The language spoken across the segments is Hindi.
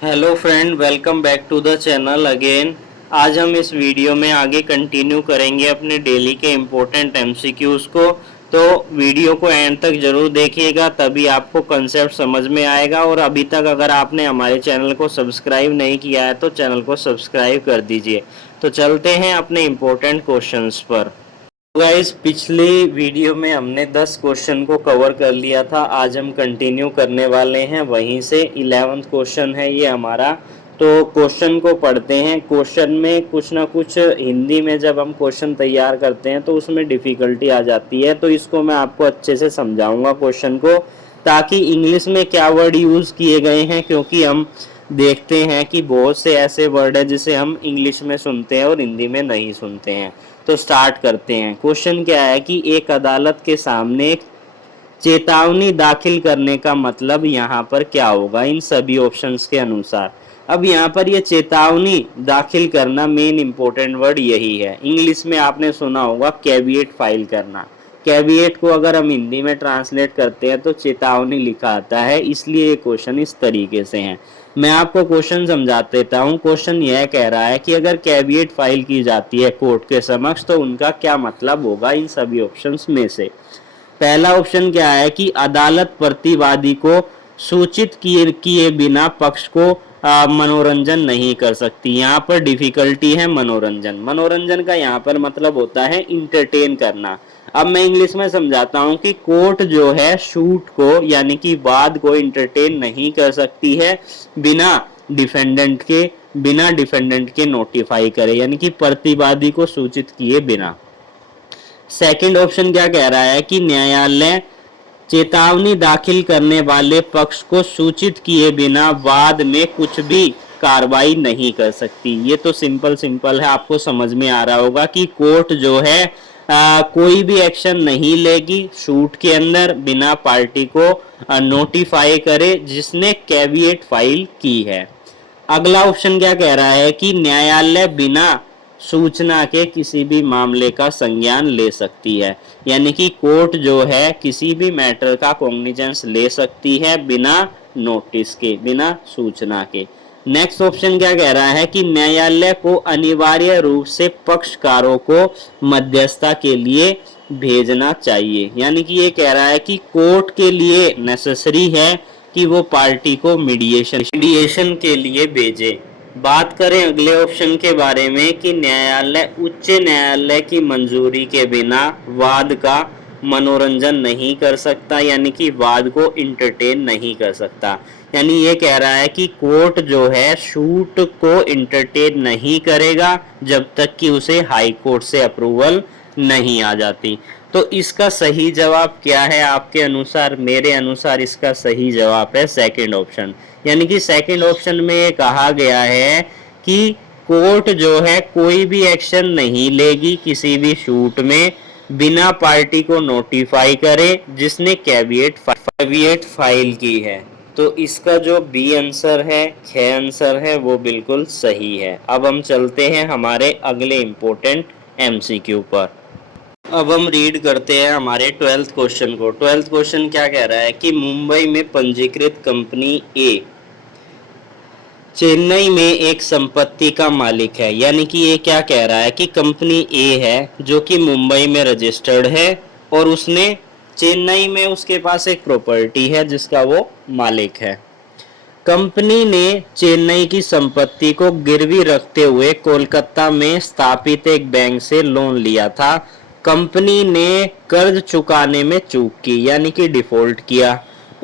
Hello friend, welcome back to the channel again. आज हम इस वीडियो में आगे कंटिन्यू करेंगे अपने डेली के इम्पोर्टेंट एमसीक्यूज़ को। तो वीडियो को एंड तक ज़रूर देखिएगा, तभी आपको कंसेप्ट समझ में आएगा। और अभी तक अगर आपने हमारे चैनल को सब्सक्राइब नहीं किया है तो चैनल को सब्सक्राइब कर दीजिए। तो चलते हैं अपने इम्पोर्टेंट क्वेश्चंस पर। गाइस, पिछली वीडियो में हमने 10 क्वेश्चन को कवर कर लिया था। आज हम कंटिन्यू करने वाले हैं वहीं से। 11th क्वेश्चन है ये हमारा। तो क्वेश्चन को पढ़ते हैं। क्वेश्चन में कुछ ना कुछ हिंदी में जब हम क्वेश्चन तैयार करते हैं तो उसमें डिफ़िकल्टी आ जाती है, तो इसको मैं आपको अच्छे से समझाऊंगा क्वेश्चन को, ताकि इंग्लिश में क्या वर्ड यूज़ किए गए हैं, क्योंकि हम देखते हैं कि बहुत से ऐसे वर्ड है जिसे हम इंग्लिश में सुनते हैं और हिंदी में नहीं सुनते हैं। तो स्टार्ट करते हैं। क्वेश्चन क्या है कि एक अदालत के सामने एक चेतावनी दाखिल करने का मतलब यहाँ पर क्या होगा इन सभी ऑप्शंस के अनुसार। अब यहाँ पर ये चेतावनी दाखिल करना, मेन इंपॉर्टेंट वर्ड यही है। इंग्लिश में आपने सुना होगा कैविएट फाइल करना। कैविएट को अगर हम हिंदी में ट्रांसलेट करते हैं तो चेतावनी लिखा आता है, इसलिए ये क्वेश्चन इस तरीके से हैं। मैं आपको क्वेश्चन समझा देता हूँ। क्वेश्चन यह कह रहा है कि अगर कैविएट फाइल की जाती है कोर्ट के समक्ष तो उनका क्या मतलब होगा इन सभी ऑप्शंस में से। पहला ऑप्शन क्या है कि अदालत प्रतिवादी को सूचित किए बिना पक्ष को मनोरंजन नहीं कर सकती। यहाँ पर डिफिकल्टी है मनोरंजन। मनोरंजन का यहाँ पर मतलब होता है इंटरटेन करना। अब मैं इंग्लिश में समझाता हूँ कि कोर्ट जो है शूट को यानी कि वाद को इंटरटेन नहीं कर सकती है बिना डिफेंडेंट के नोटिफाई करे, यानी कि प्रतिवादी को सूचित किए बिना। सेकंड ऑप्शन क्या कह रहा है कि न्यायालय चेतावनी दाखिल करने वाले पक्ष को सूचित किए बिना वाद में कुछ भी कार्रवाई नहीं कर सकती। ये तो सिंपल है, आपको समझ में आ रहा होगा कि कोर्ट जो है कोई भी एक्शन नहीं लेगी शूट के अंदर बिना पार्टी को नोटिफाई करे जिसने कैविएट फाइल की है। अगला ऑप्शन क्या कह रहा है कि न्यायालय बिना सूचना के किसी भी मामले का संज्ञान ले सकती है, यानी कि कोर्ट जो है किसी भी मैटर का कॉग्निजेंस ले सकती है बिना नोटिस के, बिना सूचना के। नेक्स्ट ऑप्शन क्या कह रहा है कि न्यायालय को अनिवार्य रूप से पक्षकारों को मध्यस्थता के लिए भेजना चाहिए, यानी कि ये कह रहा है कि कोर्ट के लिए नेसेसरी है कि वो पार्टी को मीडिएशन के लिए भेजे। बात करें अगले ऑप्शन के बारे में कि न्यायालय उच्च न्यायालय की मंजूरी के बिना वाद का मनोरंजन नहीं कर सकता, यानी कि वाद को इंटरटेन नहीं कर सकता। यानी ये कह रहा है कि कोर्ट जो है शूट को इंटरटेन नहीं करेगा जब तक कि उसे हाई कोर्ट से अप्रूवल नहीं आ जाती। तो इसका सही जवाब क्या है आपके अनुसार? मेरे अनुसार इसका सही जवाब है सेकंड ऑप्शन। यानी कि सेकंड ऑप्शन में ये कहा गया है कि कोर्ट जो है कोई भी एक्शन नहीं लेगी किसी भी शूट में बिना पार्टी को नोटिफाई करे जिसने कैविएट फाइल की है। तो इसका जो बी आंसर है, ख आंसर है, वो बिल्कुल सही है। अब हम चलते हैं हमारे अगले इंपॉर्टेंट एमसीक्यू पर। अब हम रीड करते हैं हमारे 12th क्वेश्चन को। 12th क्वेश्चन क्या कह रहा है कि मुंबई में पंजीकृत कंपनी ए चेन्नई में एक संपत्ति का मालिक है। यानी कि ये क्या कह रहा है कि कंपनी ए है जो कि मुंबई में रजिस्टर्ड है और उसने चेन्नई में उसके पास एक प्रॉपर्टी है जिसका वो मालिक है। कंपनी ने चेन्नई की संपत्ति को गिरवी रखते हुए कोलकाता में स्थापित एक बैंक से लोन लिया था। कंपनी ने कर्ज चुकाने में चूक की, यानी कि डिफॉल्ट किया,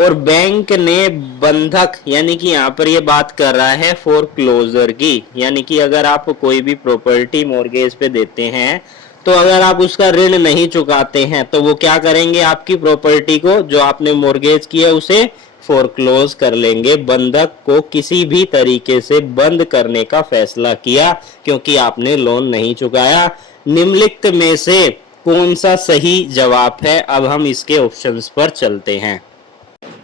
और बैंक ने बंधक, यानी कि यहाँ पर ये बात कर रहा है फोरक्लोजर की, यानी कि अगर आप कोई भी प्रॉपर्टी मॉर्गेज पे देते हैं तो अगर आप उसका ऋण नहीं चुकाते हैं तो वो क्या करेंगे, आपकी प्रॉपर्टी को जो आपने मॉर्गेज किया उसे फोरक्लोज कर लेंगे। बंधक को किसी भी तरीके से बंद करने का फैसला किया क्योंकि आपने लोन नहीं चुकाया। निम्नलिखित में से कौन सा सही जवाब है? अब हम इसके ऑप्शंस पर चलते हैं।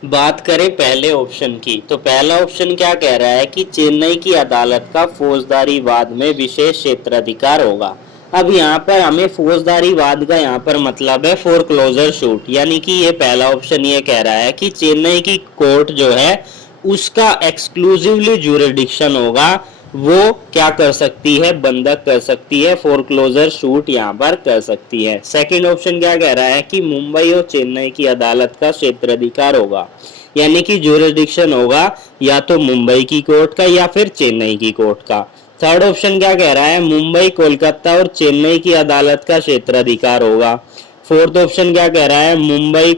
बात करें पहले ऑप्शन की, तो पहला ऑप्शन क्या कह रहा है कि चेन्नई की अदालत का फौजदारी वाद में विशेष क्षेत्राधिकार होगा। अब यहाँ पर हमें फौजदारी वाद का यहाँ पर मतलब है फोरक्लोजर शूट, यानी कि ये पहला ऑप्शन ये कह रहा है कि चेन्नई की कोर्ट जो है उसका एक्सक्लूसिवली ज्यूरिडिक्शन होगा, वो क्या कर सकती है, बंधक कर सकती है, फोरक्लोजर शूट यहाँ पर कर सकती है। सेकंड ऑप्शन क्या कह रहा है कि मुंबई और चेन्नई की अदालत का क्षेत्राधिकार होगा, यानी कि ज्यूरिडिक्शन होगा या तो मुंबई की कोर्ट का या फिर चेन्नई की कोर्ट का। थर्ड ऑप्शन क्या कह रहा है, मुंबई, कोलकाता और चेन्नई की अदालत का क्षेत्राधिकार होगा। फोर्थ ऑप्शन क्या कह रहा है, मुंबई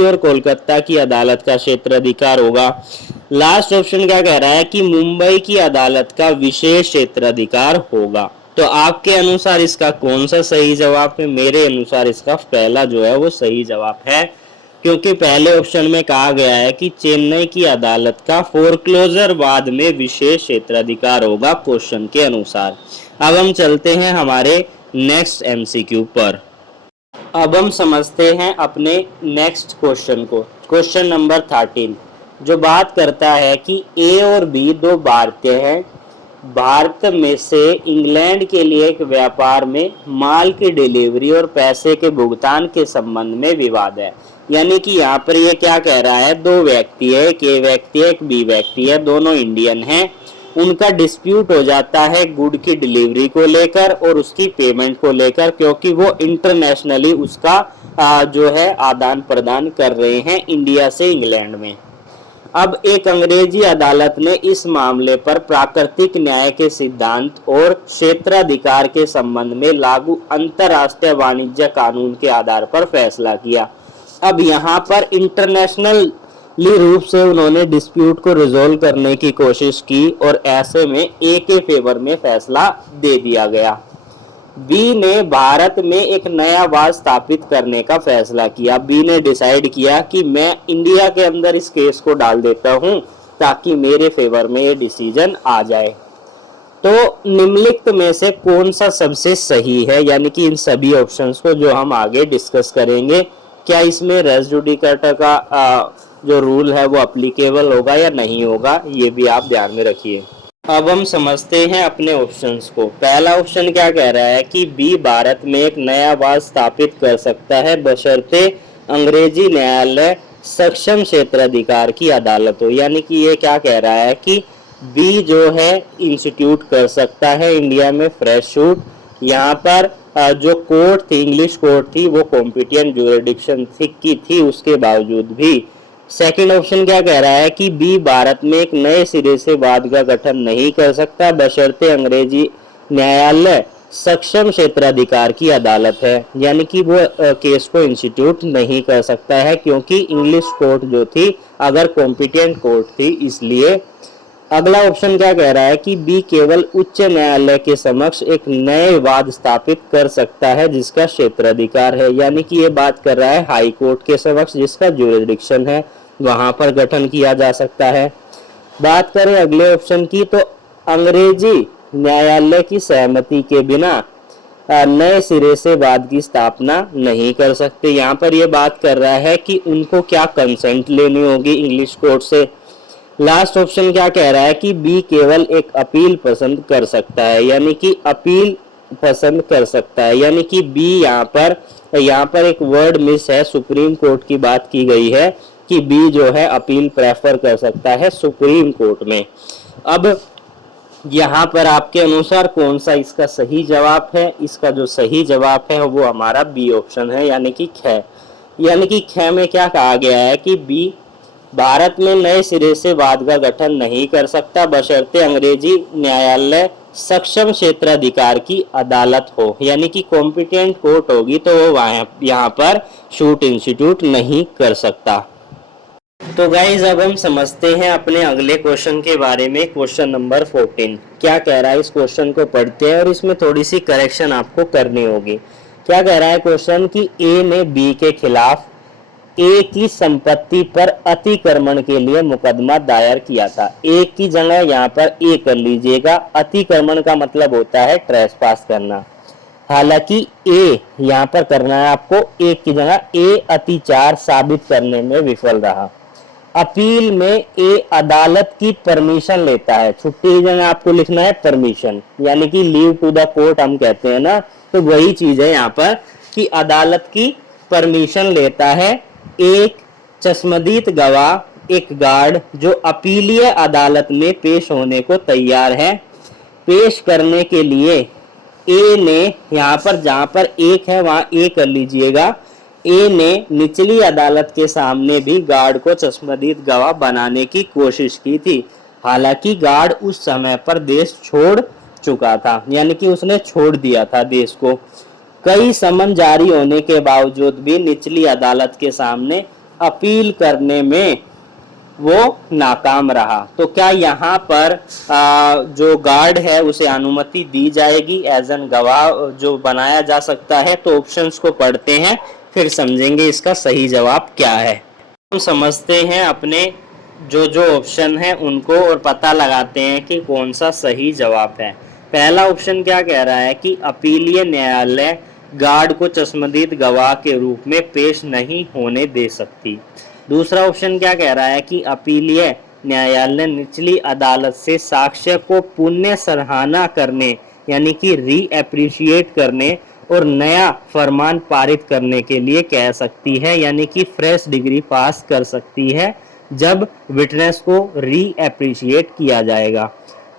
और कोलकाता की अदालत का क्षेत्राधिकार होगा। लास्ट ऑप्शन क्या कह रहा है कि मुंबई की अदालत का विशेष क्षेत्राधिकार होगा। तो आपके अनुसार इसका कौन सा सही जवाब है? मेरे अनुसार इसका पहला जो है वो सही जवाब है, क्योंकि पहले ऑप्शन में कहा गया है कि चेन्नई की अदालत का फोरक्लोजर बाद में विशेष क्षेत्राधिकार होगा क्वेश्चन के अनुसार। अब हम चलते हैं हमारे नेक्स्ट एमसीक्यू पर। अब हम समझते हैं अपने नेक्स्ट क्वेश्चन को, क्वेश्चन नंबर 13, जो बात करता है कि ए और बी दो भारतीय हैं। भारत में से इंग्लैंड के लिए एक व्यापार में माल की डिलीवरी और पैसे के भुगतान के संबंध में विवाद है। यानी कि यहाँ पर ये क्या कह रहा है, दो व्यक्ति है, एक ए व्यक्ति है, एक बी व्यक्ति है, दोनों इंडियन हैं। उनका डिस्प्यूट हो जाता है गुड की डिलीवरी को लेकर और उसकी पेमेंट को लेकर, क्योंकि वो इंटरनेशनली उसका जो है आदान प्रदान कर रहे हैं इंडिया से इंग्लैंड में। अब एक अंग्रेजी अदालत ने इस मामले पर प्राकृतिक न्याय के सिद्धांत और क्षेत्राधिकार के संबंध में लागू अंतरराष्ट्रीय वाणिज्य कानून के आधार पर फैसला किया। अब यहाँ पर इंटरनेशनल रूप से उन्होंने डिस्प्यूट को रिजोल्व करने की कोशिश की और ऐसे में ए के फेवर में फैसला दे दिया गया। बी ने भारत में एक नया वाद स्थापित करने का फैसला किया। बी ने डिसाइड किया कि मैं इंडिया के अंदर इस केस को डाल देता हूं ताकि मेरे फेवर में ये डिसीजन आ जाए। तो निम्नलिखित में से कौन सा सबसे सही है, यानी कि इन सभी ऑप्शंस को जो हम आगे डिस्कस करेंगे, क्या इसमें रेस जुडिकाटा का जो रूल है वो अप्लीकेबल होगा या नहीं होगा, ये भी आप ध्यान में रखिए। अब हम समझते हैं अपने ऑप्शंस को। पहला ऑप्शन क्या कह रहा है कि बी भारत में एक नया वाद स्थापित कर सकता है बशर्ते अंग्रेजी न्यायालय सक्षम क्षेत्राधिकार की अदालत हो। यानी कि ये क्या कह रहा है कि बी जो है इंस्टीट्यूट कर सकता है इंडिया में फ्रेश शूट। यहाँ पर जो कोर्ट थी, इंग्लिश कोर्ट थी, वो कॉम्पिटेंट ज्यूरिडिक्शन की थी उसके बावजूद भी। सेकंड ऑप्शन क्या कह रहा है कि बी भारत में एक नए सिरे से वाद का गठन नहीं कर सकता बशर्ते अंग्रेजी न्यायालय सक्षम क्षेत्राधिकार की अदालत है। यानी कि वो केस को इंस्टीट्यूट नहीं कर सकता है क्योंकि इंग्लिश कोर्ट जो थी अगर कॉम्पिटेंट कोर्ट थी, इसलिए। अगला ऑप्शन क्या कह रहा है कि बी केवल उच्च न्यायालय के समक्ष एक नए वाद स्थापित कर सकता है जिसका क्षेत्राधिकार है। यानी कि ये बात कर रहा है हाई कोर्ट के समक्ष जिसका ज्यूरिडिक्शन है, वहां पर गठन किया जा सकता है। बात करें अगले ऑप्शन की, तो अंग्रेजी न्यायालय की सहमति के बिना नए सिरे से वाद की स्थापना नहीं कर सकते। यहाँ पर यह बात कर रहा है कि उनको क्या कंसेंट लेनी होगी इंग्लिश कोर्ट से। लास्ट ऑप्शन क्या कह रहा है कि बी केवल एक अपील पसंद कर सकता है, यानी कि अपील पसंद कर सकता है। यानी कि बी यहाँ पर एक वर्ड मिस है, सुप्रीम कोर्ट की बात की गई है कि बी जो है अपील प्रेफर कर सकता है सुप्रीम कोर्ट में। अब यहाँ पर आपके अनुसार कौन सा इसका सही जवाब है? इसका जो सही जवाब है वो हमारा बी ऑप्शन है, यानी कि ख। यानी कि ख में क्या कहा गया है कि बी भारत में नए सिरे से वाद का गठन नहीं कर सकता बशर्ते अंग्रेजी न्यायालय सक्षम क्षेत्राधिकार की अदालत हो। यानी कि कॉम्पिटेंट कोर्ट होगी तो वो यहाँ पर शूट इंस्टीट्यूट नहीं कर सकता। तो गाइज अब हम समझते हैं अपने अगले क्वेश्चन के बारे में, क्वेश्चन नंबर 14 क्या कह रहा है। इस क्वेश्चन को पढ़ते हैं और इसमें थोड़ी सी करेक्शन आपको करनी होगी। क्या कह रहा है क्वेश्चन कि ए ने बी के खिलाफ ए की संपत्ति पर अतिक्रमण के लिए मुकदमा दायर किया था। ए की जगह यहाँ पर ए कर लीजिएगा। अतिक्रमण का मतलब होता है ट्रेसपास करना, हालांकि ए यहाँ पर करना है आपको, ए की जगह ए अतिचार साबित करने में विफल रहा। अपील में ए अदालत की परमिशन लेता है, छुट्टी की जगह आपको लिखना है परमिशन, यानी कि लीव टू द कोर्ट हम कहते हैं ना, तो वही चीज है यहाँ पर कि अदालत की परमिशन लेता है। एक चश्मदीद गवाह एक गार्ड जो अपीलीय अदालत में पेश होने को तैयार है, पेश करने के लिए ए ने, यहाँ पर जहाँ पर एक है वहाँ ए कर लीजिएगा, ए ने निचली अदालत के सामने भी गार्ड को चश्मदीद गवाह बनाने की कोशिश की थी। हालांकि गार्ड उस समय पर देश छोड़ चुका था, यानी कि उसने छोड़ दिया था देश को। कई समन जारी होने के बावजूद भी निचली अदालत के सामने अपील करने में वो नाकाम रहा। तो क्या यहाँ पर जो गार्ड है उसे अनुमति दी जाएगी एज एन गवाह जो बनाया जा सकता है? तो ऑप्शंस को पढ़ते हैं, फिर समझेंगे इसका सही जवाब क्या है। हम समझते हैं अपने जो ऑप्शन है उनको और पता लगाते हैं कि कौन सा सही जवाब है। पहला ऑप्शन क्या कह रहा है कि अपीलीय न्यायालय गार्ड को चश्मदीद गवाह के रूप में पेश नहीं होने दे सकती। दूसरा ऑप्शन क्या कह रहा है कि अपीलीय न्यायालय निचली अदालत से साक्ष्य को पुण्य सराहना करने, यानी कि री एप्रिशिएट करने और नया फरमान पारित करने के लिए कह सकती है, यानी कि फ्रेश डिग्री पास कर सकती है जब विटनेस को री एप्रिशिएट किया जाएगा।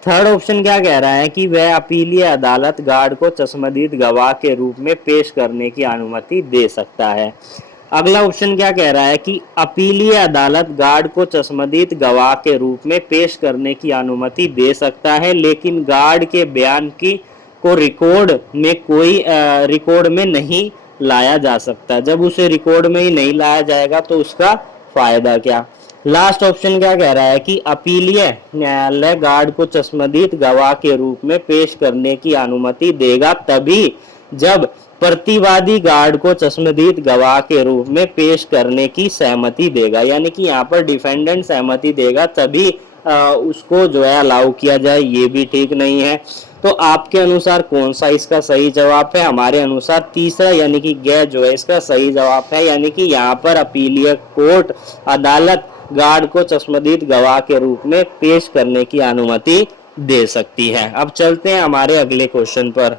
थर्ड ऑप्शन क्या कह रहा है कि वह अपीलीय अदालत गार्ड को चश्मदीद गवाह के रूप में पेश करने की अनुमति दे सकता है। अगला ऑप्शन क्या कह रहा है कि अपीलीय अदालत गार्ड को चश्मदीद गवाह के रूप में पेश करने की अनुमति दे सकता है, लेकिन गार्ड के बयान को रिकॉर्ड में नहीं लाया जा सकता। जब उसे रिकॉर्ड में ही नहीं लाया जाएगा तो उसका फायदा क्या? लास्ट ऑप्शन क्या कह रहा है कि अपीलीय न्यायालय गार्ड को चश्मदीद गवाह के रूप में पेश करने की अनुमति देगा तभी जब प्रतिवादी गार्ड को चश्मदीद गवाह के रूप में पेश करने की सहमति देगा, यानी कि यहाँ पर डिफेंडेंट सहमति देगा तभी उसको जो है अलाउ किया जाए, ये भी ठीक नहीं है। तो आपके अनुसार कौन सा इसका सही जवाब है? हमारे अनुसार तीसरा यानी कि ग जो है इसका सही जवाब है, यानी कि यहाँ पर अपीलीय कोर्ट अदालत गार्ड को चश्मदीद गवाह के रूप में पेश करने की अनुमति दे सकती है। अब चलते हैं हमारे अगले क्वेश्चन पर।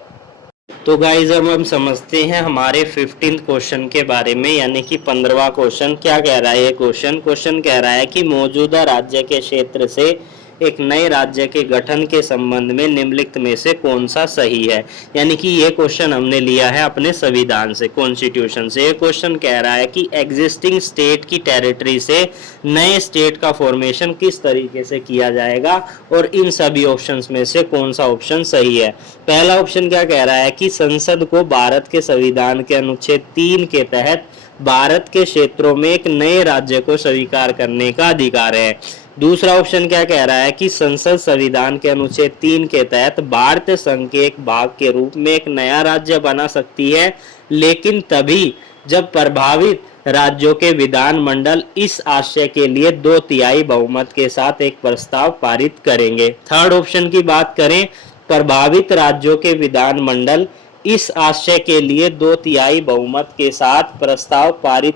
तो गाइज अब हम समझते हैं हमारे 15th क्वेश्चन के बारे में, यानी कि 15वां क्वेश्चन। क्या कह रहा है ये क्वेश्चन कह रहा है कि मौजूदा राज्य के क्षेत्र से एक नए राज्य के गठन के संबंध में निम्नलिखित में से कौन सा सही है। यानी कि ये क्वेश्चन हमने लिया है अपने संविधान से, कॉन्स्टिट्यूशन से। ये क्वेश्चन कह रहा है कि एग्जिस्टिंग स्टेट की टेरिटरी से नए स्टेट का फॉर्मेशन किस तरीके से किया जाएगा और इन सभी ऑप्शंस में से कौन सा ऑप्शन सही है। पहला ऑप्शन क्या कह रहा है कि संसद को भारत के संविधान के अनुच्छेद 3 के तहत भारत के क्षेत्रों में एक नए राज्य को स्वीकार करने का अधिकार है। दूसरा ऑप्शन क्या कह रहा है कि संसद संविधान के अनुच्छेद 3 के तहत भारतीय संघ के एक भाग के रूप में एक नया राज्य बना सकती है, लेकिन तभी जब प्रभावित राज्यों के विधानमंडल इस आशय के लिए 2/3 बहुमत के साथ एक प्रस्ताव पारित करेंगे। थर्ड ऑप्शन की बात करें, प्रभावित राज्यों के विधानमंडल इस आशय के लिए 2/3 बहुमत के साथ प्रस्ताव पारित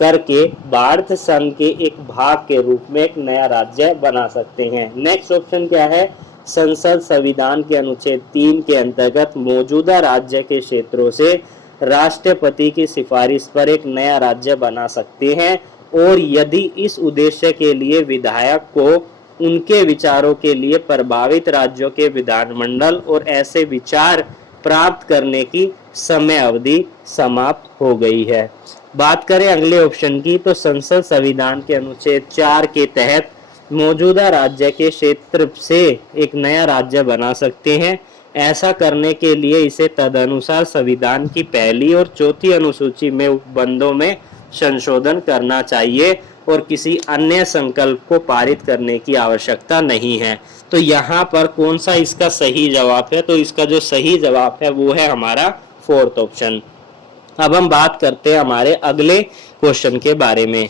करके भारत संघ के एक भाग के रूप में एक नया राज्य बना सकते हैं। नेक्स्ट ऑप्शन क्या है, संसद संविधान के अनुच्छेद 3 के अंतर्गत मौजूदा राज्य के क्षेत्रों से राष्ट्रपति की सिफारिश पर एक नया राज्य बना सकते हैं और यदि इस उद्देश्य के लिए विधायक को उनके विचारों के लिए प्रभावित राज्यों के विधानमंडल और ऐसे विचार प्राप्त करने की समय अवधि समाप्त हो गई है। बात करें अगले ऑप्शन की, तो संसद संविधान के अनुच्छेद 4 के तहत मौजूदा राज्य के क्षेत्र से एक नया राज्य बना सकते हैं। ऐसा करने के लिए इसे तदनुसार संविधान की पहली और चौथी अनुसूची में उपबंधों में संशोधन करना चाहिए और किसी अन्य संकल्प को पारित करने की आवश्यकता नहीं है। तो यहाँ पर कौन सा इसका सही जवाब है? तो इसका जो सही जवाब है वो है हमारा फोर्थ ऑप्शन। अब हम बात करते हैं हमारे अगले क्वेश्चन के बारे में।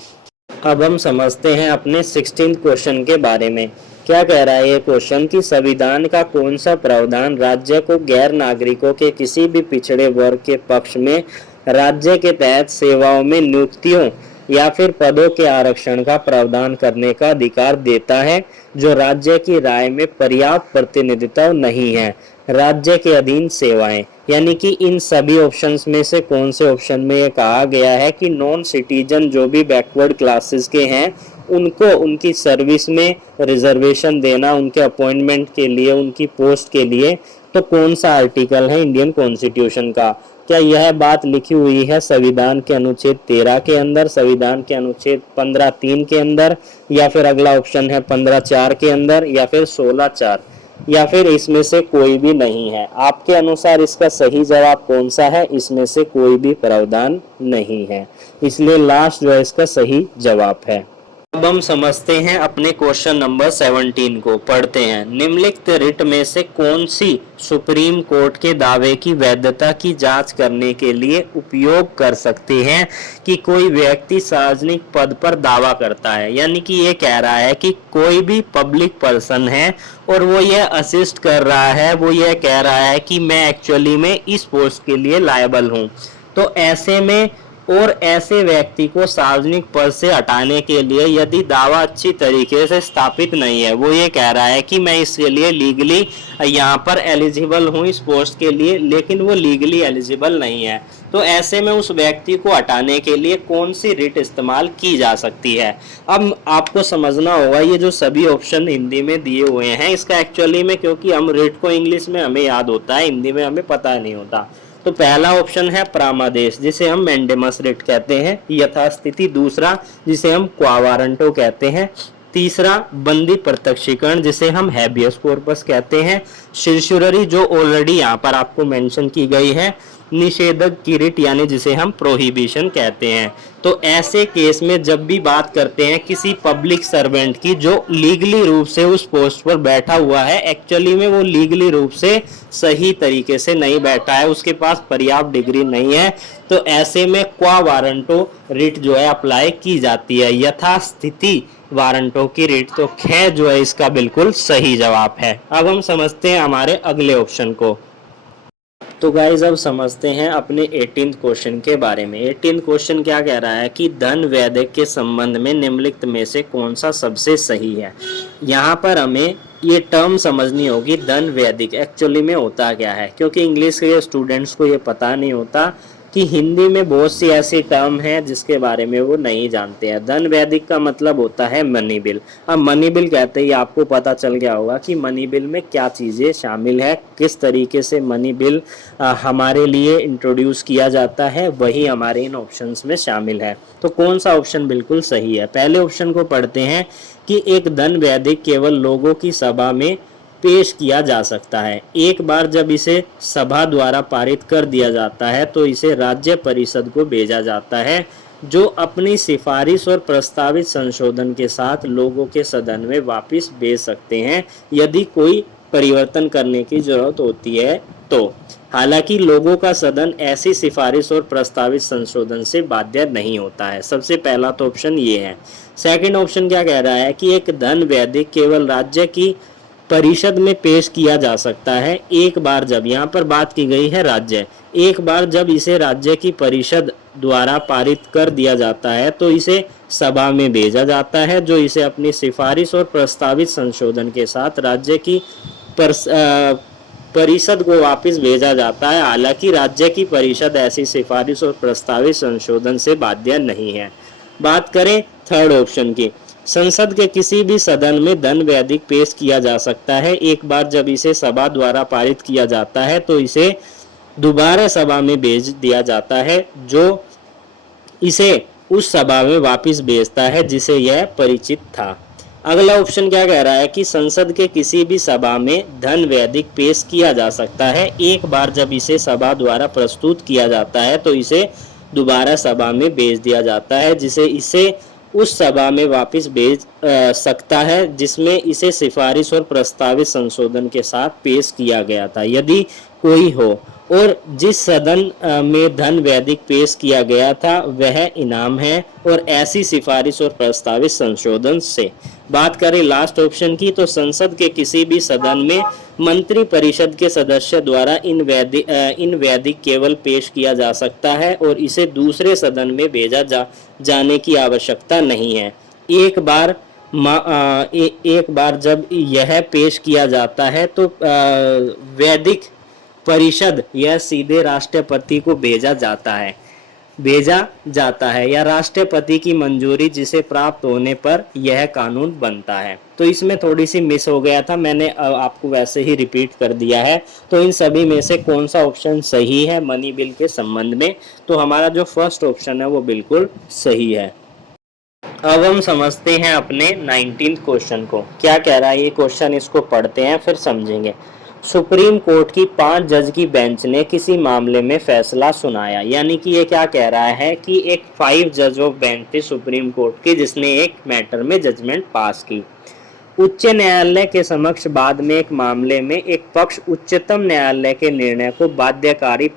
अब हम समझते हैं अपने 16th क्वेश्चन के बारे में। क्या कह रहा है ये क्वेश्चन कि संविधान का कौन सा प्रावधान राज्य को गैर नागरिकों के किसी भी पिछड़े वर्ग के पक्ष में राज्य के तहत सेवाओं में नियुक्तियों या फिर पदों के आरक्षण का प्रावधान करने का अधिकार देता है जो राज्य की राय में पर्याप्त प्रतिनिधित्व नहीं है। राज्य के अधीन सेवाएं, यानी कि इन सभी ऑप्शंस में से कौन से ऑप्शन में ये कहा गया है कि नॉन सिटीजन जो भी बैकवर्ड क्लासेस के हैं उनको उनकी सर्विस में रिजर्वेशन देना, उनके अपॉइंटमेंट के लिए, उनकी पोस्ट के लिए, तो कौन सा आर्टिकल है इंडियन कॉन्स्टिट्यूशन का? क्या यह बात लिखी हुई है संविधान के अनुच्छेद 13 के अंदर, संविधान के अनुच्छेद 15(3) के अंदर, या फिर अगला ऑप्शन है 15(4) के अंदर, या फिर 16(4), या फिर इसमें से कोई भी नहीं है? आपके अनुसार इसका सही जवाब कौन सा है? इसमें से कोई भी प्रावधान नहीं है, इसलिए लास्ट जो है इसका सही जवाब है। अब हम समझते हैं अपने क्वेश्चन नंबर 17 को, पढ़ते हैं। निम्नलिखित रिट में से कौन सी सुप्रीम कोर्ट के दावे की वैधता की जांच करने के लिए उपयोग कर सकते हैं कि कोई व्यक्ति सार्वजनिक पद पर दावा करता है? यानी कि ये कह रहा है कि कोई भी पब्लिक पर्सन है और वो ये असिस्ट कर रहा है, वो ये कह रहा है कि मैं एक्चुअली में इस पोस्ट के लिए लायबल हूँ, तो ऐसे में और ऐसे व्यक्ति को सार्वजनिक पद से हटाने के लिए यदि दावा अच्छी तरीके से स्थापित नहीं है, वो ये कह रहा है कि मैं इसके लिए लीगली यहाँ पर एलिजिबल हूँ इस पोस्ट के लिए, लेकिन वो लीगली एलिजिबल नहीं है, तो ऐसे में उस व्यक्ति को हटाने के लिए कौन सी रिट इस्तेमाल की जा सकती है? अब आपको समझना होगा ये जो सभी ऑप्शन हिंदी में दिए हुए हैं, इसका एक्चुअली में, क्योंकि हम रिट को इंग्लिश में हमें याद होता है, हिंदी में हमें पता नहीं होता, तो पहला ऑप्शन है प्रामादेश, जिसे हम मैंडेमस रिट कहते हैं, यथास्थिति। दूसरा जिसे हम क्वा वारंटो कहते हैं। तीसरा बंदी प्रत्यक्षीकरण, जिसे हम हैबियस कॉर्पस कहते हैं। सिर्सुररी, जो ऑलरेडी यहाँ पर आपको मेंशन की गई है। निषेधक की रिट, यानी जिसे हम प्रोहिबिशन कहते हैं। तो ऐसे केस में जब भी बात करते हैं किसी पब्लिक सर्वेंट की जो लीगली रूप से उस पोस्ट पर बैठा हुआ है, एक्चुअली में वो लीगली रूप से सही तरीके से नहीं बैठा है, उसके पास पर्याप्त डिग्री नहीं है, तो ऐसे में क्वा वारंटो रिट जो है अप्लाई की जाती है, यथास्थिति वारंटो की रिट। तो ख जो है इसका बिल्कुल सही जवाब है। अब हम समझते हैं हमारे अगले ऑप्शन को। तो गाइज अब समझते हैं अपने 18th क्वेश्चन के बारे में। 18th क्वेश्चन क्या कह रहा है कि धन वैदिक के संबंध में निम्नलिखित में से कौन सा सबसे सही है? यहाँ पर हमें ये टर्म समझनी होगी, धन वैदिक एक्चुअली में होता क्या है, क्योंकि इंग्लिश के स्टूडेंट्स को ये पता नहीं होता कि हिंदी में बहुत सी ऐसी टर्म है जिसके बारे में वो नहीं जानते हैं। धन वैदिक का मतलब होता है मनी बिल। अब मनी बिल कहते ही आपको पता चल गया होगा कि मनी बिल में क्या चीज़ें शामिल है, किस तरीके से मनी बिल हमारे लिए इंट्रोड्यूस किया जाता है, वही हमारे इन ऑप्शंस में शामिल है। तो कौन सा ऑप्शन बिल्कुल सही है? पहले ऑप्शन को पढ़ते हैं कि एक धन वैदिक केवल लोगों की सभा में पेश किया जा सकता है। एक बार जब इसे सभा द्वारा पारित कर दिया जाता है तो इसे राज्य परिषद को भेजा जाता है, जो अपनी सिफारिश और प्रस्तावित संशोधन के साथ लोगों के सदन में वापस भेज सकते हैं यदि कोई परिवर्तन करने की जरूरत होती है तो। हालांकि लोगों का सदन ऐसी सिफारिश और प्रस्तावित संशोधन से बाध्य नहीं होता है। सबसे पहला तो ऑप्शन ये है। सेकंड ऑप्शन क्या कह रहा है कि एक धन वैदिक केवल राज्य की परिषद में पेश किया जा सकता है एक बार जब, यहाँ पर बात की गई है राज्य, एक बार जब इसे राज्य की परिषद द्वारा पारित कर दिया जाता है तो इसे सभा में भेजा जाता है, जो इसे अपनी सिफारिश और प्रस्तावित संशोधन के साथ राज्य की परिषद को वापस भेजा जाता है। हालांकि राज्य की परिषद ऐसी सिफारिश और प्रस्तावित संशोधन से बाध्य नहीं है। बात करें थर्ड ऑप्शन की, संसद के किसी भी सदन में धन वैदिक पेश किया जा सकता है। एक बार जब इसे सभा द्वारा पारित किया जाता है तो इसे दोबारा सभा में भेज दिया जाता है, जो इसे उस सभा में वापस भेजता है जिसे यह परिचित था। अगला ऑप्शन क्या कह रहा है कि संसद के किसी भी सभा में धन वैदिक पेश किया जा सकता है। एक बार जब इसे सभा द्वारा प्रस्तुत किया जाता है तो इसे दोबारा सभा में भेज दिया जाता है, जिसे इसे उस सभा में वापस भेज सकता है जिसमें इसे सिफारिश और प्रस्तावित संशोधन के साथ पेश किया गया था, यदि कोई हो, और जिस सदन में धन वैदिक पेश किया गया था वह इनाम है और ऐसी सिफारिश और प्रस्तावित संशोधन से। बात करें लास्ट ऑप्शन की, तो संसद के किसी भी सदन में मंत्री परिषद के सदस्य द्वारा इन वैदिक केवल पेश किया जा सकता है और इसे दूसरे सदन में भेजा जाने की आवश्यकता नहीं है। एक बार जब यह पेश किया जाता है तो वैदिक परिषद यह सीधे राष्ट्रपति को भेजा जाता है। भेजा जाता है या राष्ट्रपति की मंजूरी जिसे प्राप्त होने पर यह कानून बनता है। तो इसमें थोड़ी सी मिस हो गया था, मैंने आपको वैसे ही रिपीट कर दिया है। तो इन सभी में से कौन सा ऑप्शन सही है मनी बिल के संबंध में? तो हमारा जो फर्स्ट ऑप्शन है वो बिल्कुल सही है। अब हम समझते हैं अपने 19th क्वेश्चन को। क्या कह रहा है ये क्वेश्चन, इसको पढ़ते हैं फिर समझेंगे। सुप्रीम कोर्ट की 5 जज की बेंच ने किसी मामले में फैसला सुनाया। यानी कि ये क्या कह रहा है कि एक 5 जज ऑफ बेंच थी सुप्रीम कोर्ट की जिसने एक मैटर में जजमेंट पास की। उच्च न्यायालय के समक्ष बाद में एक मामले में एक पक्ष उच्चतम न्यायालय के निर्णय को बाध्यकारी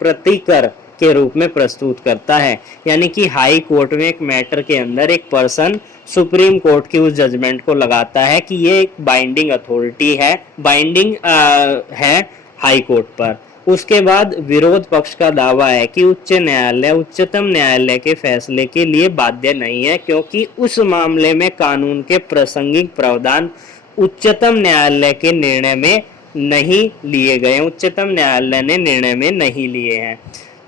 प्रतिकर के रूप में प्रस्तुत करता है। यानी कि हाई कोर्ट में एक मैटर के अंदर एक पर्सन सुप्रीम कोर्ट की उस जजमेंट को लगाता है कि ये एक बाइंडिंग अथॉरिटी है, बाइंडिंग है हाई कोर्ट पर। उसके बाद विरोध पक्ष का दावा है कि उच्च न्यायालय उच्चतम न्यायालय के फैसले के लिए बाध्य नहीं है क्योंकि उस मामले में कानून के प्रासंगिक प्रावधान उच्चतम न्यायालय के निर्णय में नहीं लिए गए, उच्चतम न्यायालय ने निर्णय में नहीं लिए हैं।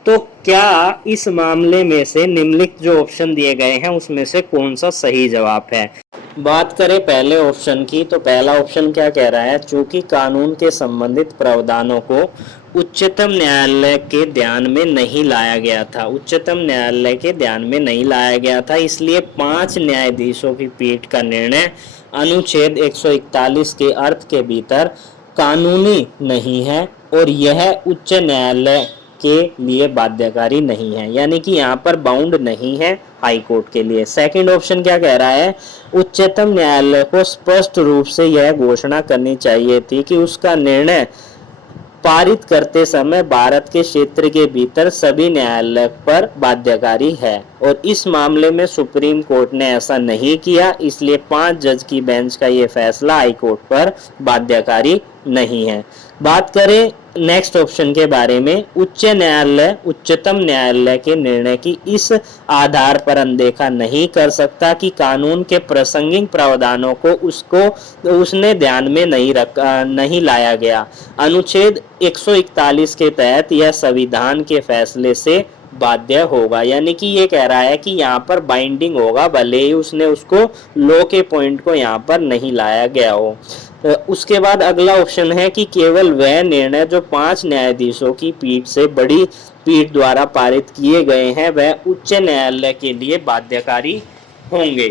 तो क्या इस मामले में से निम्नलिखित जो ऑप्शन दिए गए हैं उसमें से कौन सा सही जवाब है? बात करें पहले ऑप्शन की, तो पहला ऑप्शन क्या कह रहा है, चूंकि कानून के संबंधित प्रावधानों को उच्चतम न्यायालय के ध्यान में नहीं लाया गया था, उच्चतम न्यायालय के ध्यान में नहीं लाया गया था, इसलिए 5 न्यायाधीशों की पीठ का निर्णय अनुच्छेद 141 के अर्थ के भीतर कानूनी नहीं है और यह उच्च न्यायालय के लिए बाध्यकारी नहीं है। यानी कि यहाँ पर बाउंड नहीं है हाई कोर्ट के लिए। सेकंड ऑप्शन क्या कह रहा है, उच्चतम न्यायालय को स्पष्ट रूप से यह घोषणा करनी चाहिए थी कि उसका निर्णय पारित करते समय भारत के क्षेत्र के भीतर सभी न्यायालय पर बाध्यकारी है और इस मामले में सुप्रीम कोर्ट ने ऐसा नहीं किया, इसलिए 5 जज की बेंच का ये फैसला हाई कोर्ट पर बाध्यकारी नहीं है। बात करें नेक्स्ट ऑप्शन के बारे में, उच्च न्यायालय उच्चतम न्यायालय के निर्णय की इस आधार पर अनदेखा नहीं कर सकता कि कानून के प्रासंगिक प्रावधानों को उसने ध्यान में नहीं लाया गया। अनुच्छेद 141 के तहत यह संविधान के फैसले से बाध्य होगा। यानी कि ये कह रहा है कि यहाँ पर बाइंडिंग होगा, भले ही उसने उसको लॉ के पॉइंट को यहाँ पर नहीं लाया गया हो। उसके बाद अगला ऑप्शन है कि केवल वह निर्णय जो 5 न्यायाधीशों की पीठ से बड़ी पीठ द्वारा पारित किए गए हैं वह उच्च न्यायालय के लिए बाध्यकारी होंगे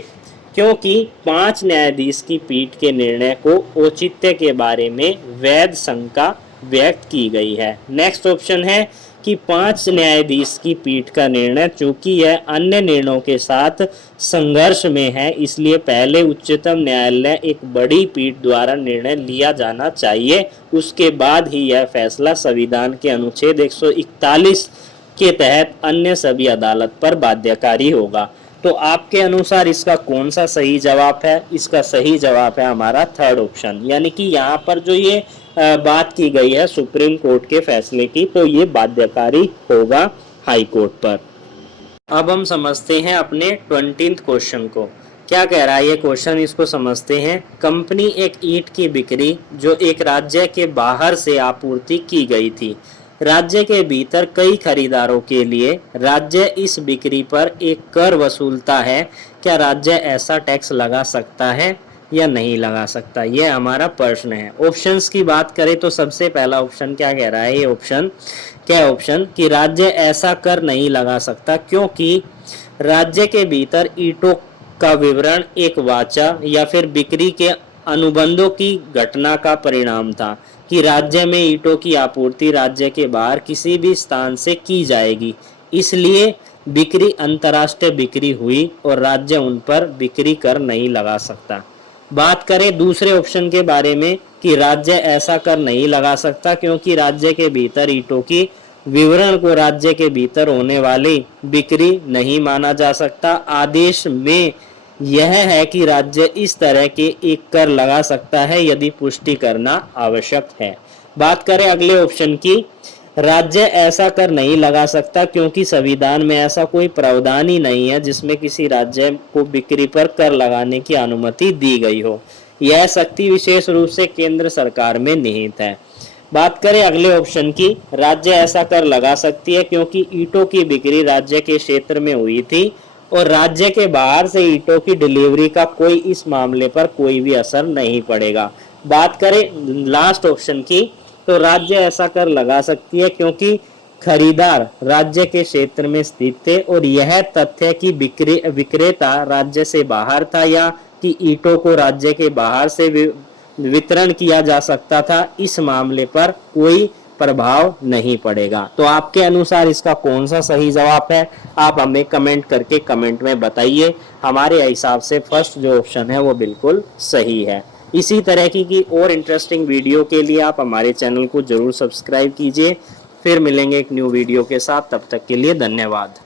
क्योंकि 5 न्यायाधीश की पीठ के निर्णय को औचित्य के बारे में वैध शंका व्यक्त की गई है। नेक्स्ट ऑप्शन है कि 5 न्यायाधीश की पीठ का निर्णय चूंकि यह अन्य निर्णयों के साथ संघर्ष में है, इसलिए पहले उच्चतम न्यायालय एक बड़ी पीठ द्वारा निर्णय लिया जाना चाहिए, उसके बाद ही यह फैसला संविधान के अनुच्छेद 141 के तहत अन्य सभी अदालत पर बाध्यकारी होगा। तो आपके अनुसार इसका कौन सा सही जवाब है? इसका सही जवाब है हमारा थर्ड ऑप्शन। यानी कि यहाँ पर जो ये बात की गई है सुप्रीम कोर्ट के फैसले की, तो ये बाध्यकारी होगा हाई कोर्ट पर। अब हम समझते हैं अपने 20th क्वेश्चन को। क्या कह रहा है ये क्वेश्चन, इसको समझते हैं। कंपनी एक ईंट की बिक्री जो एक राज्य के बाहर से आपूर्ति की गई थी, राज्य के भीतर कई खरीदारों के लिए राज्य इस बिक्री पर एक कर वसूलता है। क्या राज्य ऐसा टैक्स लगा सकता है या नहीं लगा सकता? ये हमारा प्रश्न है। ऑप्शंस की बात करें तो सबसे पहला ऑप्शन क्या कह रहा है, ये ऑप्शन क्या ऑप्शन कि राज्य ऐसा कर नहीं लगा सकता क्योंकि राज्य के भीतर ईंटों का विवरण एक वाचा या फिर बिक्री के अनुबंधों की घटना का परिणाम था कि राज्य में ईंटों की आपूर्ति राज्य के बाहर किसी भी स्थान से की जाएगी, इसलिए बिक्री अंतर्राष्ट्रीय बिक्री हुई और राज्य उन पर बिक्री कर नहीं लगा सकता। बात करें दूसरे ऑप्शन के बारे में कि राज्य ऐसा कर नहीं लगा सकता क्योंकि राज्य के भीतर ईंटों की विवरण को राज्य के भीतर होने वाली बिक्री नहीं माना जा सकता। आदेश में यह है कि राज्य इस तरह के एक कर लगा सकता है यदि पुष्टि करना आवश्यक है। बात करें अगले ऑप्शन की, राज्य ऐसा कर नहीं लगा सकता क्योंकि संविधान में ऐसा कोई प्रावधान ही नहीं है जिसमें किसी राज्य को बिक्री पर कर लगाने की अनुमति दी गई हो। यह शक्ति विशेष रूप से केंद्र सरकार में निहित है। बात करें अगले ऑप्शन की, राज्य ऐसा कर लगा सकती है क्योंकि ईंटों की बिक्री राज्य के क्षेत्र में हुई थी और राज्य के बाहर से ईंटों की डिलीवरी का कोई इस मामले पर कोई भी असर नहीं पड़ेगा। बात करें लास्ट ऑप्शन की, तो राज्य ऐसा कर लगा सकती है क्योंकि खरीदार राज्य के क्षेत्र में स्थित थे और यह तथ्य कि विक्रेता राज्य से बाहर था या कि ईंटों को राज्य के बाहर से वितरण किया जा सकता था, इस मामले पर कोई प्रभाव नहीं पड़ेगा। तो आपके अनुसार इसका कौन सा सही जवाब है, आप हमें कमेंट करके कमेंट में बताइए। हमारे हिसाब से फर्स्ट जो ऑप्शन है वो बिल्कुल सही है। इसी तरह की और इंटरेस्टिंग वीडियो के लिए आप हमारे चैनल को जरूर सब्सक्राइब कीजिए। फिर मिलेंगे एक न्यू वीडियो के साथ, तब तक के लिए धन्यवाद।